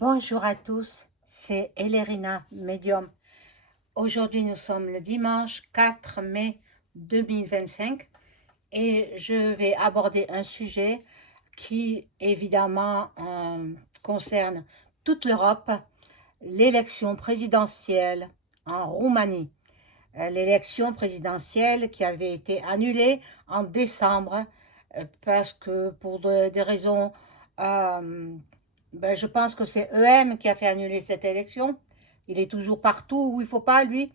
Bonjour à tous, c'est Elérina, médium. Aujourd'hui, nous sommes le dimanche 4 mai 2025 et je vais aborder un sujet qui, évidemment, concerne toute l'Europe, l'élection présidentielle en Roumanie. L'élection présidentielle qui avait été annulée en décembre parce que pour des raisons euh, je pense que c'est EM qui a fait annuler cette élection. Il est toujours partout où il ne faut pas, lui.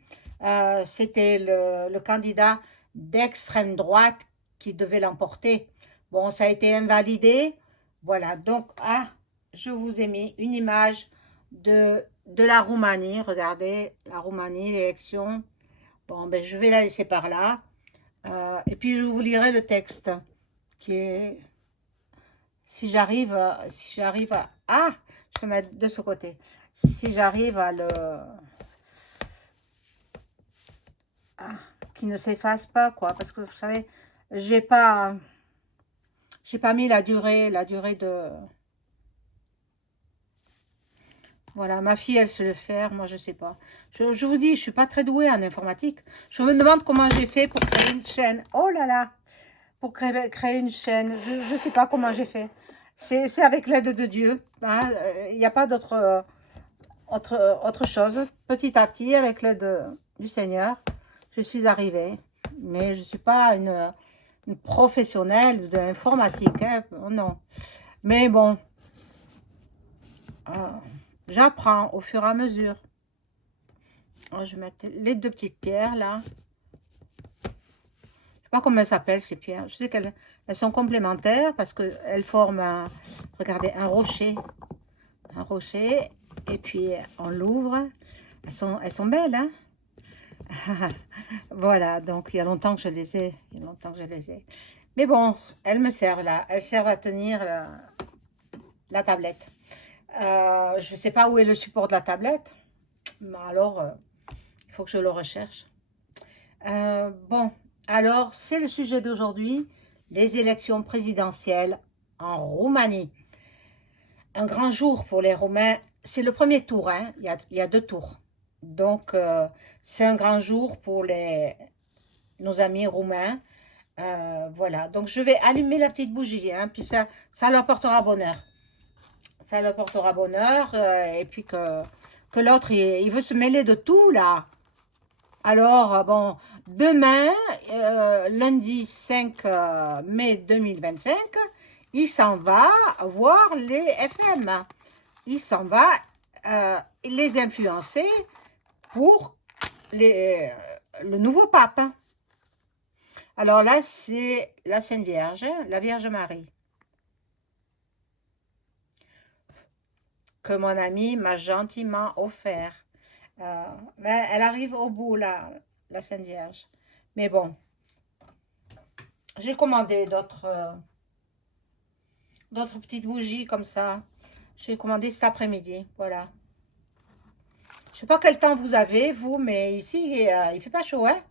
C'était le candidat d'extrême droite qui devait l'emporter. Bon, ça a été invalidé. Voilà, donc, je vous ai mis une image de la Roumanie. Regardez, la Roumanie, l'élection. Bon, ben, je vais la laisser par là. Et puis, je vous lirai le texte qui est si j'arrive à, je vais mettre de ce côté. Si j'arrive à le, qu'il ne s'efface pas, quoi, parce que vous savez, j'ai pas, j'ai pas mis la durée de, voilà, ma fille, elle sait le faire, moi je sais pas. Je vous dis, je suis pas très douée en informatique. Je me demande comment j'ai fait pour créer une chaîne. Oh là là, pour créer une chaîne, je sais pas comment j'ai fait. C'est avec l'aide de Dieu, hein. Il n'y a pas autre chose. Petit à petit, avec l'aide du Seigneur, je suis arrivée. Mais je ne suis pas une professionnelle de l'informatique, hein, non. Mais bon, euh, j'apprends au fur et à mesure. Oh, je vais mettre les deux petites pierres là. Je ne sais pas comment elles s'appellent ces pierres. Je sais qu'elles sont complémentaires parce qu'elles forment, regardez, un rocher. Un rocher. Et puis on l'ouvre. Elles sont belles, hein. Voilà, donc il y a longtemps que je les ai. Il y a longtemps que je les ai. Mais bon, elles me servent là. Elles servent à tenir la tablette. Je ne sais pas où est le support de la tablette. Mais alors, il faut que je le recherche. Bon, alors, c'est le sujet d'aujourd'hui. Les élections présidentielles en Roumanie. Un grand jour pour les Roumains. C'est le premier tour, hein. Il y a deux tours. Donc, c'est un grand jour pour nos amis roumains. Voilà, donc je vais allumer la petite bougie, hein, puis ça leur portera bonheur. Ça leur portera bonheur, et puis que l'autre, il veut se mêler de tout, là. Alors, bon, demain, lundi 5 mai 2025, il s'en va voir les FM. Il s'en va les influencer pour le nouveau pape. Alors là, c'est la Sainte Vierge, la Vierge Marie, que mon amie m'a gentiment offert. Mais elle arrive au bout, là, la Sainte Vierge. Mais bon, j'ai commandé d'autres petites bougies comme ça. J'ai commandé cet après-midi, voilà. Je sais pas quel temps vous avez, vous, mais ici, il fait pas chaud, hein.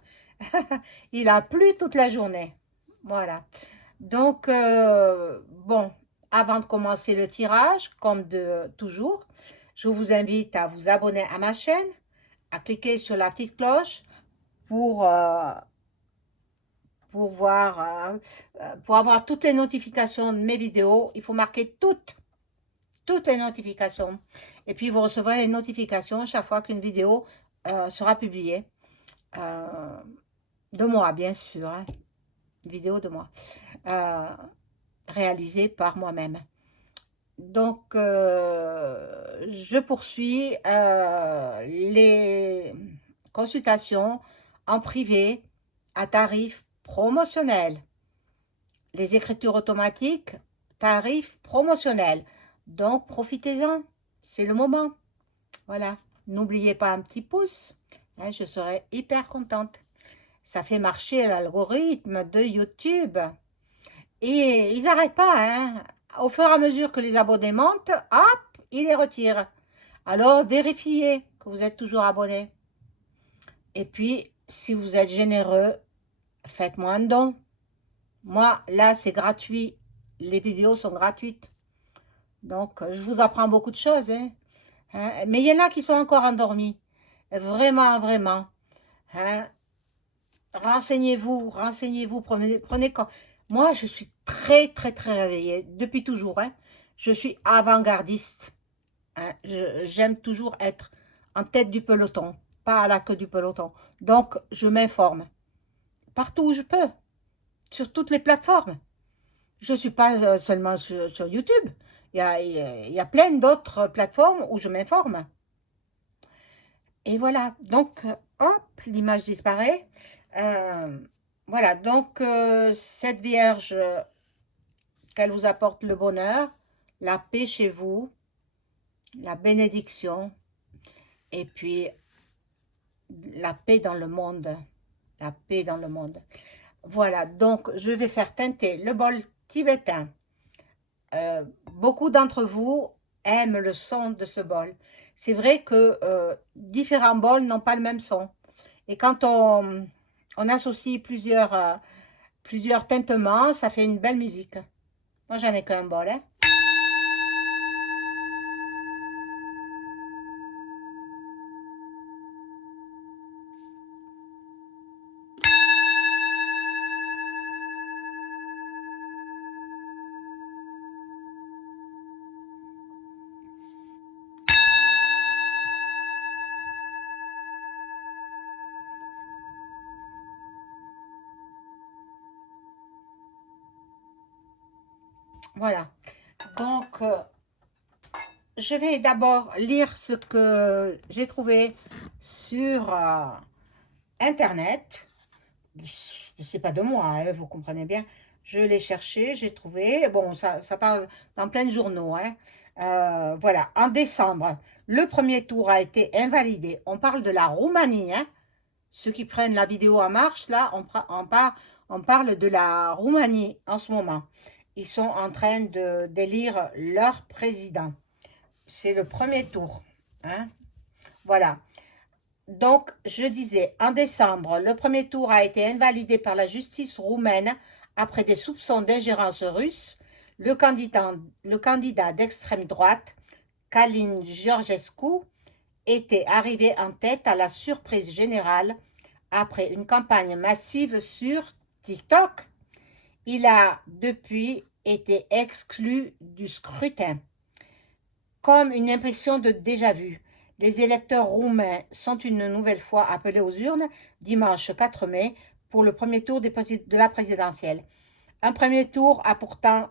Il a plu toute la journée. Voilà. Donc, bon, avant de commencer le tirage, comme de toujours, je vous invite à vous abonner à ma chaîne, à cliquer sur la petite cloche pour, euh, pour avoir toutes les notifications de mes vidéos. Il faut marquer toutes les notifications. Et puis, vous recevrez les notifications chaque fois qu'une vidéo sera publiée. Euh, de moi, bien sûr, hein, une vidéo de moi. Euh, réalisée par moi-même. Donc, je poursuis les consultations en privé à tarif promotionnel. Les écritures automatiques, tarif promotionnel. Donc, profitez-en. C'est le moment. Voilà. N'oubliez pas un petit pouce. Hein, je serai hyper contente. Ça fait marcher l'algorithme de YouTube. Et ils n'arrêtent pas, hein. Au fur et à mesure que les abonnés montent, hop, ils les retirent. Alors, vérifiez que vous êtes toujours abonné. Et puis, si vous êtes généreux, faites-moi un don. Moi, là, c'est gratuit. Les vidéos sont gratuites. Donc, je vous apprends beaucoup de choses, hein. Mais il y en a qui sont encore endormis. Vraiment, vraiment. Hein. Renseignez-vous, renseignez-vous, prenez moi, je suis très, très, très réveillée, depuis toujours, hein. Je suis avant-gardiste. Hein. J'aime toujours être en tête du peloton, pas à la queue du peloton. Donc, je m'informe partout où je peux, sur toutes les plateformes. Je ne suis pas seulement sur YouTube. Il y a plein d'autres plateformes où je m'informe. Et voilà, donc, hop, l'image disparaît. Euh, voilà, donc, cette Vierge, qu'elle vous apporte le bonheur, la paix chez vous, la bénédiction, et puis la paix dans le monde. La paix dans le monde. Voilà, donc, je vais faire teinter le bol tibétain. Beaucoup d'entre vous aiment le son de ce bol. C'est vrai que différents bols n'ont pas le même son. Et quand on associe plusieurs tintements, ça fait une belle musique. Moi, j'en ai qu'un bol, hein. Voilà. Donc, je vais d'abord lire ce que j'ai trouvé sur Internet. C'est pas de moi, hein, vous comprenez bien. Je l'ai cherché, j'ai trouvé. Bon, ça parle dans plein de journaux, hein. Voilà, en décembre, le premier tour a été invalidé. On parle de la Roumanie, hein. Ceux qui prennent la vidéo en marche, là, on parle de la Roumanie en ce moment. Ils sont en train d'élire leur président. C'est le premier tour, hein. Voilà. Donc, je disais, en décembre, le premier tour a été invalidé par la justice roumaine après des soupçons d'ingérence russe. Le candidat d'extrême droite, Călin Georgescu, était arrivé en tête à la surprise générale après une campagne massive sur TikTok. Il a depuis été exclu du scrutin. Comme une impression de déjà-vu, les électeurs roumains sont une nouvelle fois appelés aux urnes dimanche 4 mai pour le premier tour de la présidentielle. Un premier tour a pourtant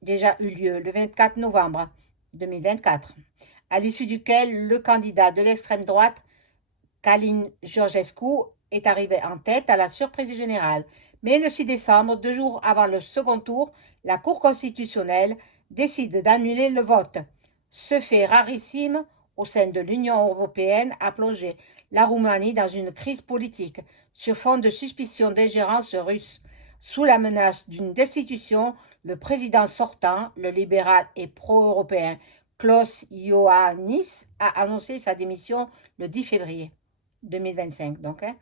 déjà eu lieu le 24 novembre 2024, à l'issue duquel le candidat de l'extrême droite, Călin Georgescu, est arrivé en tête à la surprise générale. Mais le 6 décembre, 2 jours avant le second tour, la Cour constitutionnelle décide d'annuler le vote. Ce fait rarissime au sein de l'Union européenne a plongé la Roumanie dans une crise politique sur fond de suspicion d'ingérence russe. Sous la menace d'une destitution, le président sortant, le libéral et pro-européen Klaus Iohannis, a annoncé sa démission le 10 février 2025. Donc, hein.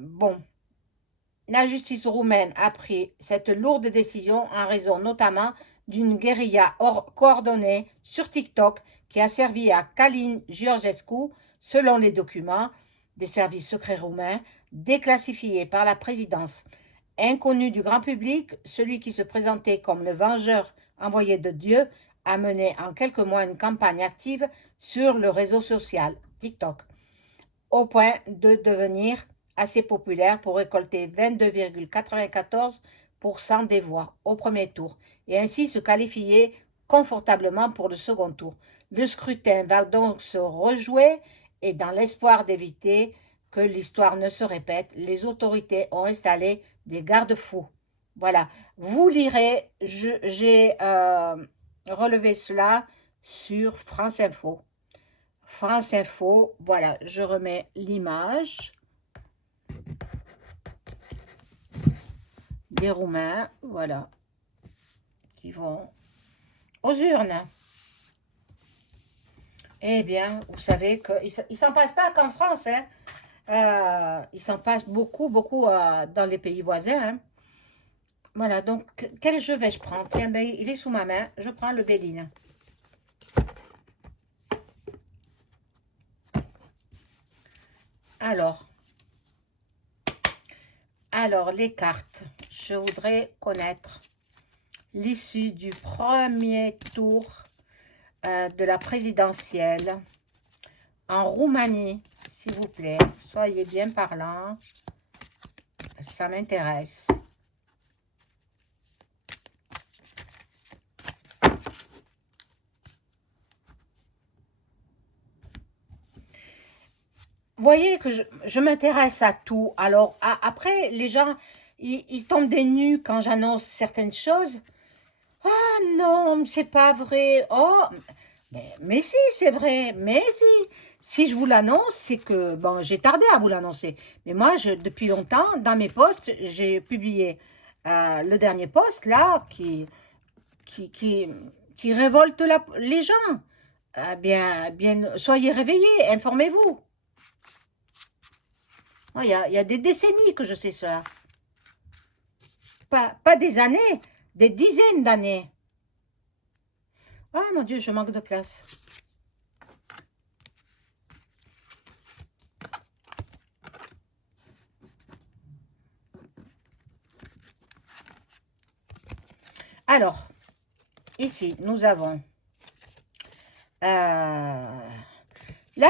Bon, la justice roumaine a pris cette lourde décision en raison notamment d'une guérilla coordonnée sur TikTok qui a servi à Călin Georgescu, selon les documents des services secrets roumains déclassifiés par la présidence. Inconnu du grand public, celui qui se présentait comme le vengeur envoyé de Dieu a mené en quelques mois une campagne active sur le réseau social TikTok, au point de devenir assez populaire pour récolter 22,94% des voix au premier tour et ainsi se qualifier confortablement pour le second tour. Le scrutin va donc se rejouer et dans l'espoir d'éviter que l'histoire ne se répète, les autorités ont installé des garde-fous. Voilà, vous lirez, j'ai relevé cela sur France Info. France Info, voilà, je remets l'image des Roumains, voilà, qui vont aux urnes. Eh bien, vous savez qu'il ne s'en passe pas qu'en France, hein. Il s'en passe beaucoup, beaucoup dans les pays voisins, hein. Voilà, donc quel jeu vais-je prendre? Tiens, ben, il est sous ma main. Je prends le Béline. Alors, les cartes. Je voudrais connaître l'issue du premier tour de la présidentielle en Roumanie, s'il vous plaît. Soyez bien parlant. Ça m'intéresse. Vous voyez que je m'intéresse à tout. Alors, après, les gens, ils tombent des nues quand j'annonce certaines choses. Ah non, c'est pas vrai. Oh, mais si, c'est vrai. Mais si. Si je vous l'annonce, c'est que, bon, j'ai tardé à vous l'annoncer. Mais moi, depuis longtemps, dans mes posts, j'ai publié le dernier post, là, qui, qui, qui révolte les gens. Bien, soyez réveillés, informez-vous. Oh, il y a des décennies que je sais cela. Pas des années, des dizaines d'années. Ah mon Dieu, je manque de place. Alors, ici, nous avons la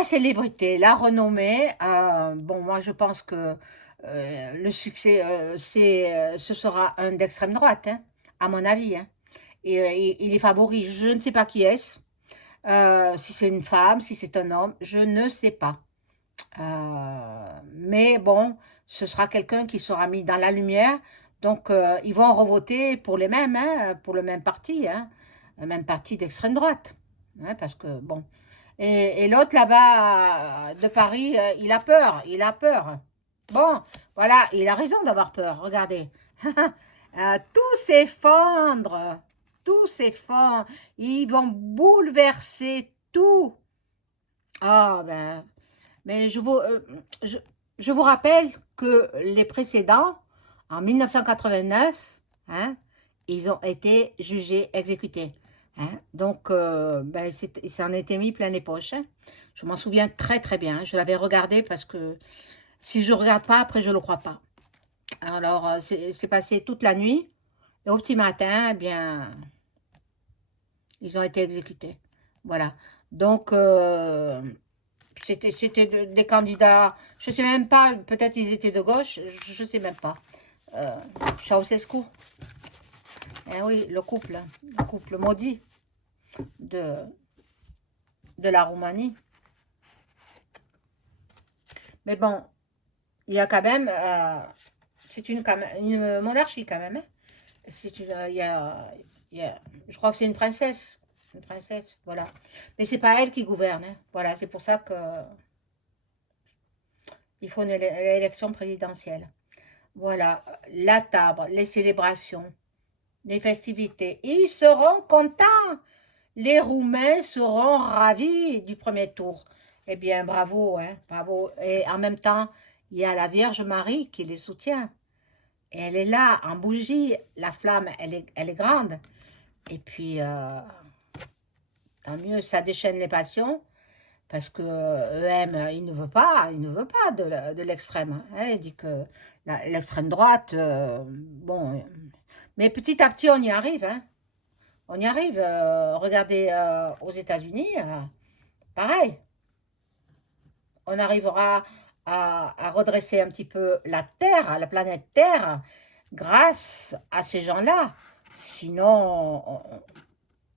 célébrité, la renommée. Bon, moi, je pense que le succès, ce sera un d'extrême droite, hein, à mon avis. Hein. Et il est favori. Je ne sais pas qui est-ce. Si c'est une femme, si c'est un homme, je ne sais pas. Mais bon, ce sera quelqu'un qui sera mis dans la lumière. Donc, ils vont revoter pour les mêmes, hein, pour le même parti d'extrême droite. Hein, parce que, bon. Et l'autre là-bas de Paris, il a peur, il a peur. Bon, voilà, il a raison d'avoir peur, regardez. Tout s'effondre, tout s'effondre. Ils vont bouleverser tout. Ah, ben, mais je vous rappelle que les précédents, en 1989, hein, ils ont été jugés, exécutés. Hein. Donc, ben, il s'en était mis plein les poches. Hein. Je m'en souviens très très bien. Je l'avais regardé parce que si je ne regarde pas, après je ne le crois pas. Alors, c'est passé toute la nuit. Et au petit matin, eh bien, ils ont été exécutés. Voilà. Donc, c'était des candidats, je ne sais même pas, peut-être ils étaient de gauche, je ne sais même pas. Ceausescu, eh oui, le couple maudit de, de la Roumanie. Mais bon, il y a quand même, c'est une monarchie quand même. Hein. Il y a, je crois que c'est une princesse, voilà. Mais c'est pas elle qui gouverne, hein. Voilà, c'est pour ça que il faut une élection présidentielle. Voilà, la table, les célébrations, les festivités. Ils seront contents. Les Roumains seront ravis du premier tour. Eh bien, bravo, hein, bravo. Et en même temps, il y a la Vierge Marie qui les soutient. Et elle est là, en bougie. La flamme, elle est grande. Et puis, tant mieux, ça déchaîne les passions. Parce que EM, il ne veut pas de l'extrême. Hein. Il dit que l'extrême droite, bon, mais petit à petit, on y arrive. Hein. On y arrive. Regardez aux États-Unis, pareil. On arrivera à redresser un petit peu la Terre, la planète Terre, grâce à ces gens-là. Sinon,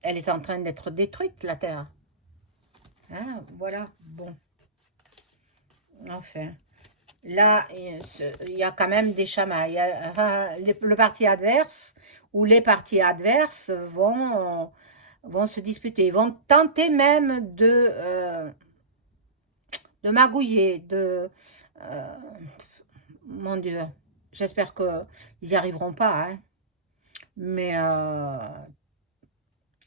elle est en train d'être détruite, la Terre. Hein, voilà, bon, enfin. Là, il y a quand même des chamailles. Le parti adverse ou les partis adverses vont se disputer. Ils vont tenter même de magouiller, mon Dieu, j'espère qu'ils n'y arriveront pas. Hein. Mais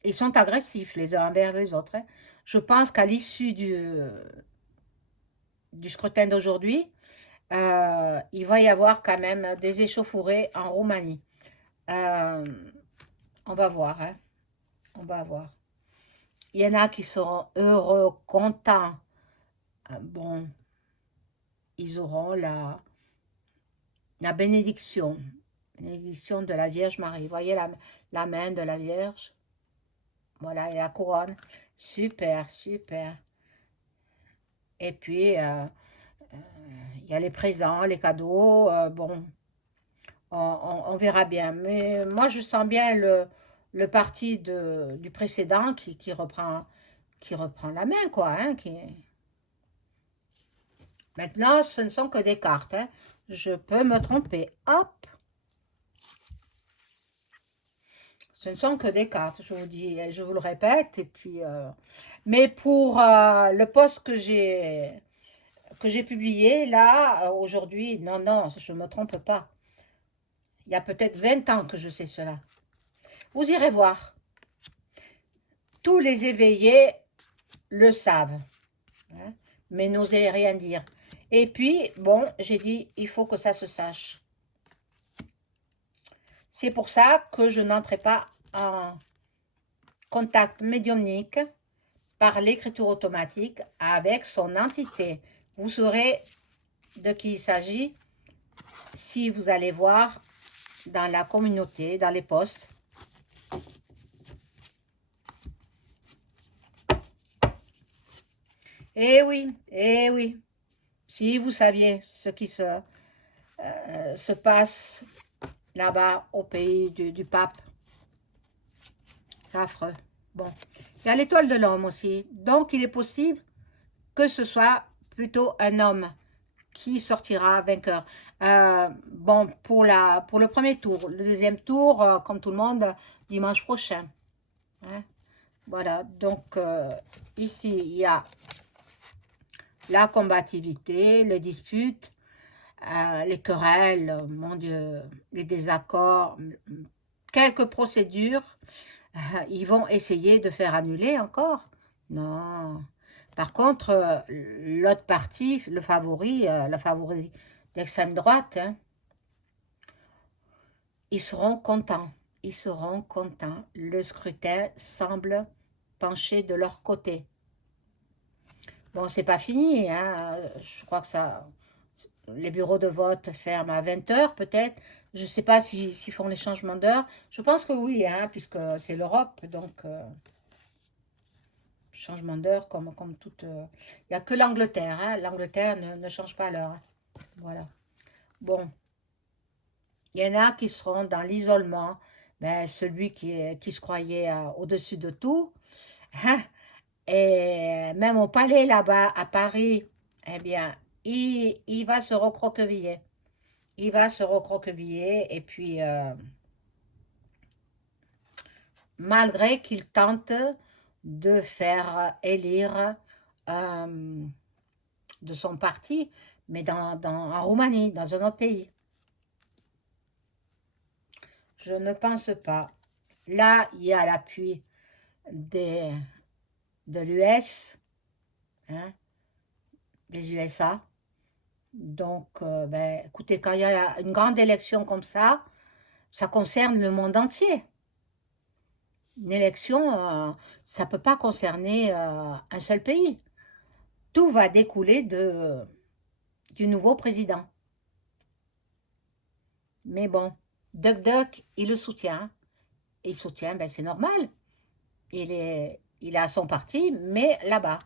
ils sont agressifs les uns envers les autres. Hein. Je pense qu'à l'issue du scrutin d'aujourd'hui, il va y avoir quand même des échauffourées en Roumanie. Euh, on va voir, hein. On va voir. Il y en a qui seront heureux, contents. Bon, ils auront la bénédiction de la Vierge Marie. Vous voyez la main de la Vierge? Voilà, et la couronne. Super, super. Et puis, il y a les présents, les cadeaux. Bon, on verra bien. Mais moi, je sens bien le parti du précédent qui reprend la main, quoi. Hein, Maintenant, ce ne sont que des cartes. Hein. Je peux me tromper. Hop, ce ne sont que des cartes, je vous dis, et je vous le répète. Et puis, mais pour le post que j'ai publié là, aujourd'hui, non, non, je ne me trompe pas. Il y a peut-être 20 ans que je sais cela. Vous irez voir. Tous les éveillés le savent, hein, mais n'osez rien dire. Et puis, bon, j'ai dit, il faut que ça se sache. C'est pour ça que je n'entrais pas en contact médiumnique par l'écriture automatique avec son entité. Vous saurez de qui il s'agit si vous allez voir dans la communauté, dans les posts. Eh oui, si vous saviez ce qui se passe là-bas au pays du pape, c'est affreux. Bon, il y a l'étoile de l'homme aussi, donc il est possible que ce soit plutôt un homme qui sortira vainqueur. Bon, pour le premier tour, le deuxième tour, comme tout le monde, dimanche prochain. Hein. Voilà, donc ici, il y a la combativité, les disputes, les querelles, mon Dieu, les désaccords, quelques procédures. Ils vont essayer de faire annuler encore. Non. Par contre, l'autre parti, le favori d'extrême droite, hein, ils seront contents. Ils seront contents. Le scrutin semble pencher de leur côté. Bon, c'est pas fini, hein. Je crois que les bureaux de vote ferment à 20 h peut-être. Je ne sais pas s'ils font les changements d'heure. Je pense que oui, hein, puisque c'est l'Europe, donc changement d'heure comme toute... Il n'y a que l'Angleterre, hein. L'Angleterre ne change pas l'heure. Hein. Voilà. Bon, il y en a qui seront dans l'isolement. Ben, celui qui se croyait au-dessus de tout. Hein. Et même au palais là-bas, à Paris, eh bien, il va se recroqueviller. Il va se recroqueviller et puis, malgré qu'il tente de faire élire de son parti, mais en Roumanie, dans un autre pays. Je ne pense pas. Là, il y a l'appui de l'US, hein, des USA. Donc, ben, écoutez, quand il y a une grande élection comme ça concerne le monde entier. Une élection, ça ne peut pas concerner un seul pays. Tout va découler du nouveau président. Mais bon, Duck Duck, il le soutient. Il soutient, ben c'est normal. Il a son parti, mais là-bas.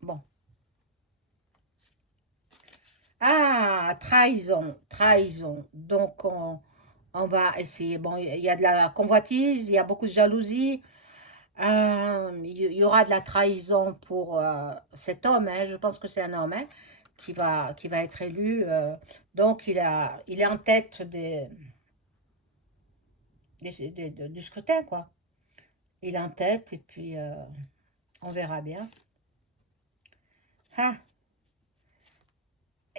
Bon. Ah, trahison, trahison. Donc, on va essayer. Bon, il y a de la convoitise, il y a beaucoup de jalousie. Il y aura de la trahison pour cet homme. Hein, je pense que c'est un homme, hein, qui va être élu. Donc, il est en tête du scrutin, quoi. Il est en tête et puis on verra bien. Ah,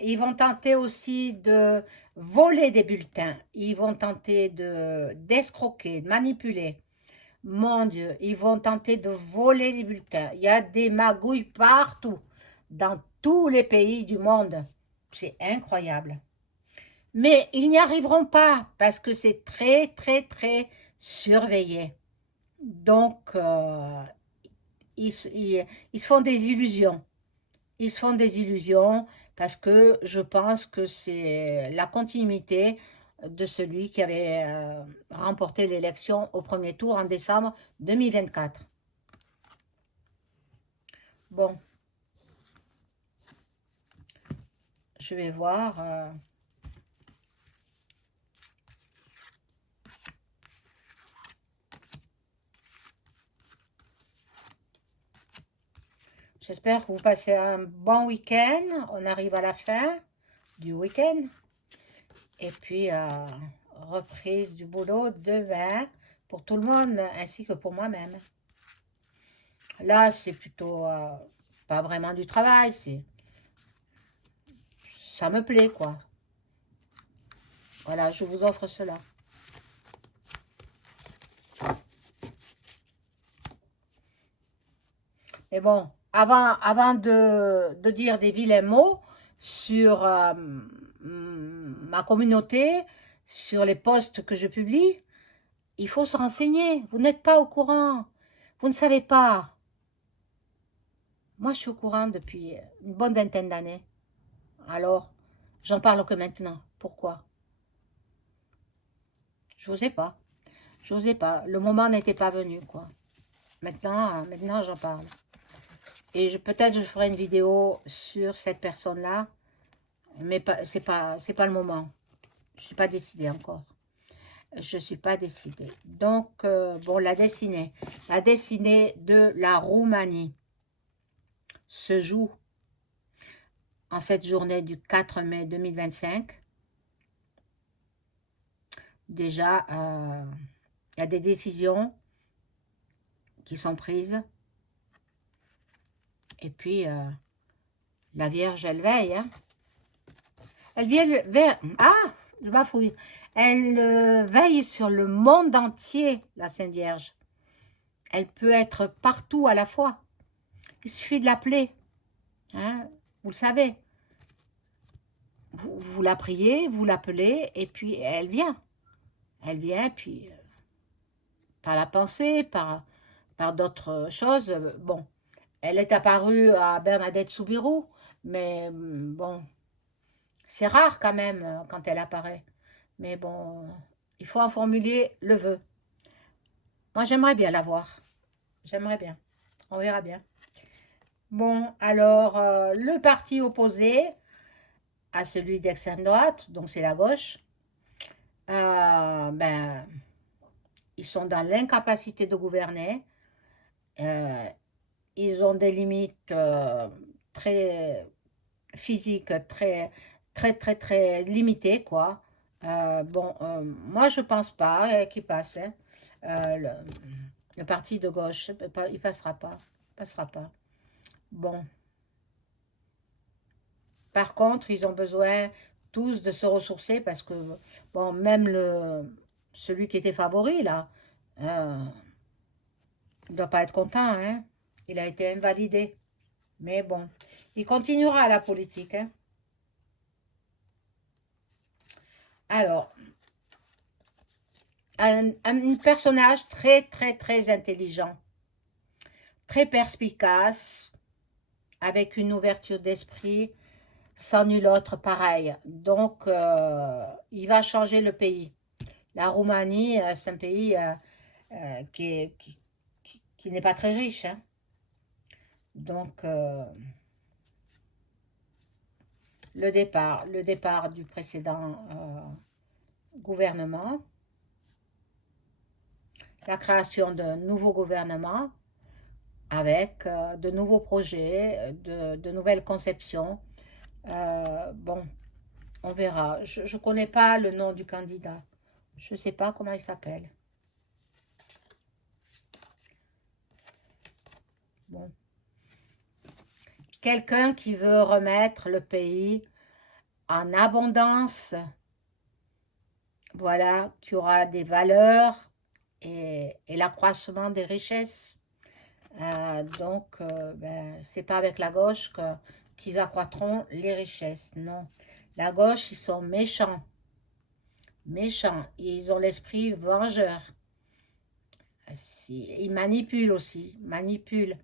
ils vont tenter aussi de voler des bulletins. Ils vont tenter d'escroquer, de manipuler. Mon Dieu, ils vont tenter de voler les bulletins. Il y a des magouilles partout, dans tous les pays du monde. C'est incroyable. Mais ils n'y arriveront pas parce que c'est très, très, très surveillé. Donc, ils se font des illusions. Ils se font des illusions parce que je pense que c'est la continuité de celui qui avait remporté l'élection au premier tour en décembre 2024. Bon, je vais voir. J'espère que vous passez un bon week-end. On arrive à la fin du week-end. Et puis, reprise du boulot demain pour tout le monde, ainsi que pour moi-même. Là, c'est plutôt pas vraiment du travail, ça me plaît, quoi. Voilà, je vous offre cela. Mais bon, avant de dire des vilains mots sur ma communauté, sur les posts que je publie, il faut se renseigner. Vous n'êtes pas au courant. Vous ne savez pas. Moi, je suis au courant depuis une bonne vingtaine d'années. Alors, j'en parle que maintenant. Pourquoi? Je n'osais pas. Je n'osais pas. Le moment n'était pas venu, quoi. Maintenant j'en parle. Et peut-être je ferai une vidéo sur cette personne-là, mais c'est pas le moment. Je suis pas décidée encore. Je suis pas décidée. Donc, bon, la destinée de la Roumanie se joue en cette journée du 4 mai 2025. Déjà, il y a des décisions qui sont prises. Et puis, la Vierge, elle veille. Hein. Elle veille. Ah, je m'affouille. Elle veille sur le monde entier, la Sainte Vierge. Elle peut être partout à la fois. Il suffit de l'appeler. Hein, vous le savez. Vous la priez, vous l'appelez, et puis elle vient. Elle vient, puis par la pensée, par d'autres choses. Bon, elle est apparue à Bernadette Soubirous, mais bon, c'est rare quand même quand elle apparaît. Mais bon, il faut en formuler le vœu. Moi, j'aimerais bien la voir. J'aimerais bien. On verra bien. Bon, alors, le parti opposé à celui d'extrême droite, donc c'est la gauche, ben, ils sont dans l'incapacité de gouverner. Ils ont des limites très physiques, très limitées, quoi. Bon, moi, je pense pas qu'il passe. Hein. Le parti de gauche, il passera pas. Il passera pas. Bon. Par contre, ils ont besoin tous de se ressourcer parce que, bon, même celui qui était favori, là, il ne doit pas être content, hein. Il a été invalidé. Mais bon, il continuera la politique, hein. Alors, un personnage très intelligent, très perspicace, avec une ouverture d'esprit, sans nul autre pareil. Donc, il va changer le pays. La Roumanie, c'est un pays qui n'est pas très riche. Hein. Donc, le départ du précédent gouvernement, la création d'un nouveau gouvernement avec de nouveaux projets, de nouvelles conceptions. Bon, on verra. Je ne connais pas le nom du candidat. Je ne sais pas comment il s'appelle. Bon. Quelqu'un qui veut remettre le pays en abondance, voilà, qui aura des valeurs et l'accroissement des richesses. Donc, c'est pas avec la gauche qu'ils accroîtront les richesses, non. La gauche, ils sont méchants. méchants, ils ont l'esprit vengeur. Ils manipulent aussi, manipulent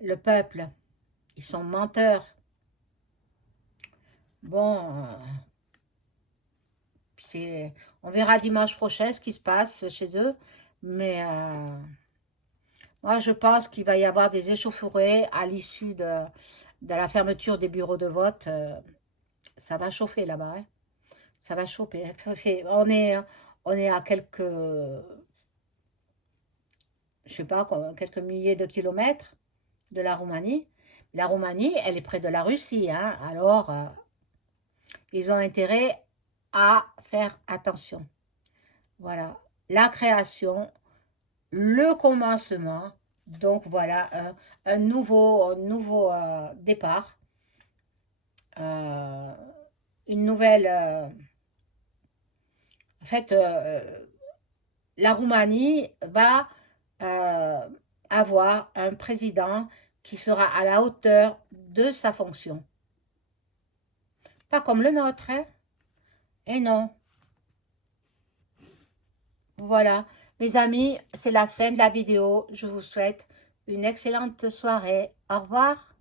le peuple. Ils sont menteurs. Bon, on verra dimanche prochain ce qui se passe chez eux. Mais moi, je pense qu'il va y avoir des échauffourées à l'issue de la fermeture des bureaux de vote. Ça va chauffer là-bas, hein. Ça va chauffer. On est à quelques, je sais pas, quelques milliers de kilomètres de la Roumanie. La Roumanie, elle est près de la Russie, hein. Alors, ils ont intérêt à faire attention. Voilà, la création, le commencement. Donc voilà, un nouveau départ, euh, une nouvelle. En fait, la Roumanie va euh, avoir un président qui sera à la hauteur de sa fonction. Pas comme le nôtre, hein? Et non. Voilà. Mes amis, c'est la fin de la vidéo. Je vous souhaite une excellente soirée. Au revoir.